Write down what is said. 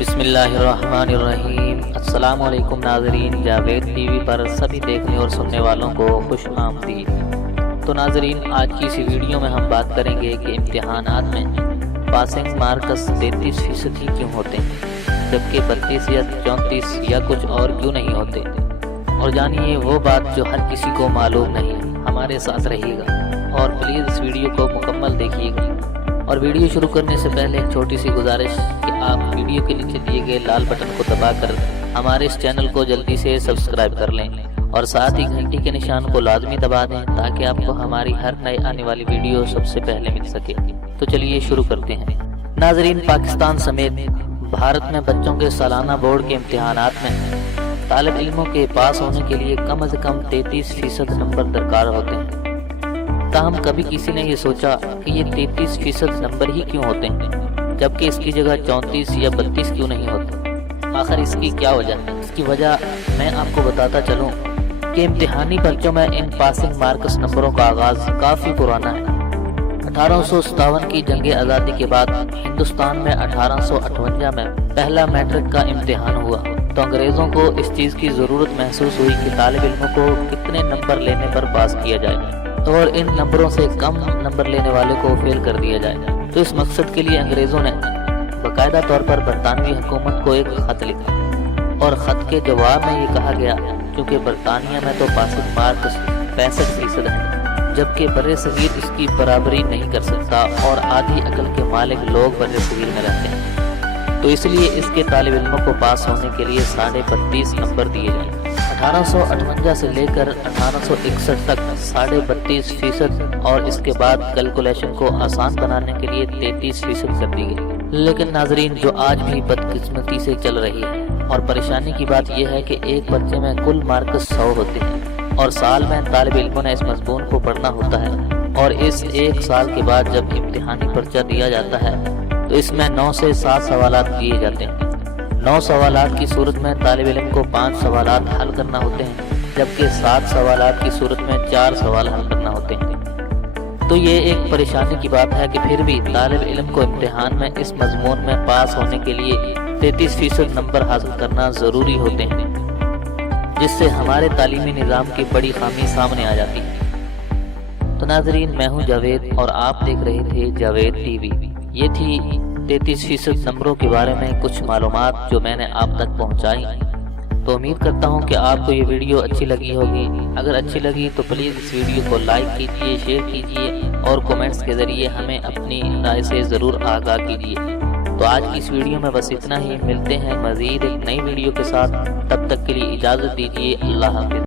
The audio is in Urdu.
بسم اللہ الرحمن الرحیم۔ السلام علیکم ناظرین، جاوید ٹی وی پر سبھی دیکھنے اور سننے والوں کو خوش آمدید۔ تو ناظرین، آج کی اس ویڈیو میں ہم بات کریں گے کہ امتحانات میں پاسنگ مارکس 33% ہی کیوں ہوتے ہیں، جبکہ 32 یا 34 یا کچھ اور کیوں نہیں ہوتے۔ اور جانیے وہ بات جو ہر کسی کو معلوم نہیں، ہمارے ساتھ رہیے گا اور پلیز اس ویڈیو کو مکمل دیکھیے گا۔ اور ویڈیو شروع کرنے سے پہلے ایک چھوٹی سی گزارش کہ آپ ویڈیو کے نیچے دیے گئے لال بٹن کو دبا کر ہمارے اس چینل کو جلدی سے سبسکرائب کر لیں اور ساتھ ہی گھنٹی کے نشان کو لازمی دبا دیں تاکہ آپ کو ہماری ہر نئے آنے والی ویڈیو سب سے پہلے مل سکے۔ تو چلیے شروع کرتے ہیں۔ ناظرین، پاکستان سمیت بھارت میں بچوں کے سالانہ بورڈ کے امتحانات میں طالب علموں کے پاس ہونے کے لیے کم از کم 33% نمبر درکار ہوتے ہیں۔ تاہم کبھی کسی نے یہ سوچا کہ یہ 33% نمبر ہی کیوں ہوتے ہیں، جبکہ اس کی جگہ 34 یا 32 کیوں نہیں ہوتے؟ آخر اس کی کیا وجہ ہے؟ اس کی وجہ میں آپ کو بتاتا چلوں کہ امتحانی پرچوں میں ان پاسنگ مارکس نمبروں کا آغاز کافی پرانا ہے۔ 1857 کی جنگ آزادی کے بعد ہندوستان میں 1858 میں پہلا میٹرک کا امتحان ہوا تو انگریزوں کو اس چیز کی ضرورت محسوس ہوئی کہ طالب علموں کو کتنے نمبر لینے پر پاس کیا جائے اور ان نمبروں سے کم نمبر لینے والے کو فیل کر دیا جائے۔ تو اس مقصد کے لیے انگریزوں نے باقاعدہ طور پر برطانوی حکومت کو ایک خط لکھا اور خط کے جواب میں یہ کہا گیا کیونکہ برطانیہ میں تو پاسنگ مارکس 65% ہے، جبکہ بر صغیر اس کی برابری نہیں کر سکتا اور آدھی عقل کے مالک لوگ بر صغیر میں رہتے ہیں، تو اس لیے اس کے طالب علموں کو پاس ہونے کے لیے 32.5 نمبر دیے جائیں۔ 1858 سے لے کر 1861 تک 32.5% اور اس کے بعد کیلکولیشن کو آسان بنانے کے لیے 33% کر دی گئی۔ لیکن ناظرین، جو آج بھی بدقسمتی سے چل رہی ہے اور پریشانی کی بات یہ ہے کہ ایک پرچے میں کل مارکس 100 ہوتے ہیں اور سال میں طالب علموں نے اس مضمون کو پڑھنا ہوتا ہے، اور اس ایک سال کے بعد جب امتحانی پرچہ دیا جاتا ہے تو اس میں 9 سے 7 سوالات دیے جاتے ہیں۔ 9 سوالات کی صورت میں طالب علم کو 5 سوالات حل کرنا ہوتے ہیں، جبکہ 7 سوالات کی صورت میں 4 سوال حل کرنا ہوتے ہیں۔ تو یہ ایک پریشانی کی بات ہے کہ پھر بھی طالب علم کو امتحان میں اس مضمون میں پاس ہونے کے لیے 33% نمبر حاصل کرنا ضروری ہوتے ہیں، جس سے ہمارے تعلیمی نظام کی بڑی خامی سامنے آ جاتی ہے۔ تو ناظرین، میں ہوں جاوید اور آپ دیکھ رہے تھے جاوید ٹی وی۔ یہ تھی 33% نمبروں کے بارے میں کچھ معلومات جو میں نے آپ تک پہنچائی۔ تو امید کرتا ہوں کہ آپ کو یہ ویڈیو اچھی لگی ہوگی۔ اگر اچھی لگی تو پلیز اس ویڈیو کو لائک کیجئے، شیئر کیجئے اور کومنٹس کے ذریعے ہمیں اپنی رائے سے ضرور آگاہ کیجئے۔ تو آج کی اس ویڈیو میں بس اتنا ہی، ملتے ہیں مزید ایک نئی ویڈیو کے ساتھ، تب تک کے لیے اجازت دیجئے۔ اللہ حافظ۔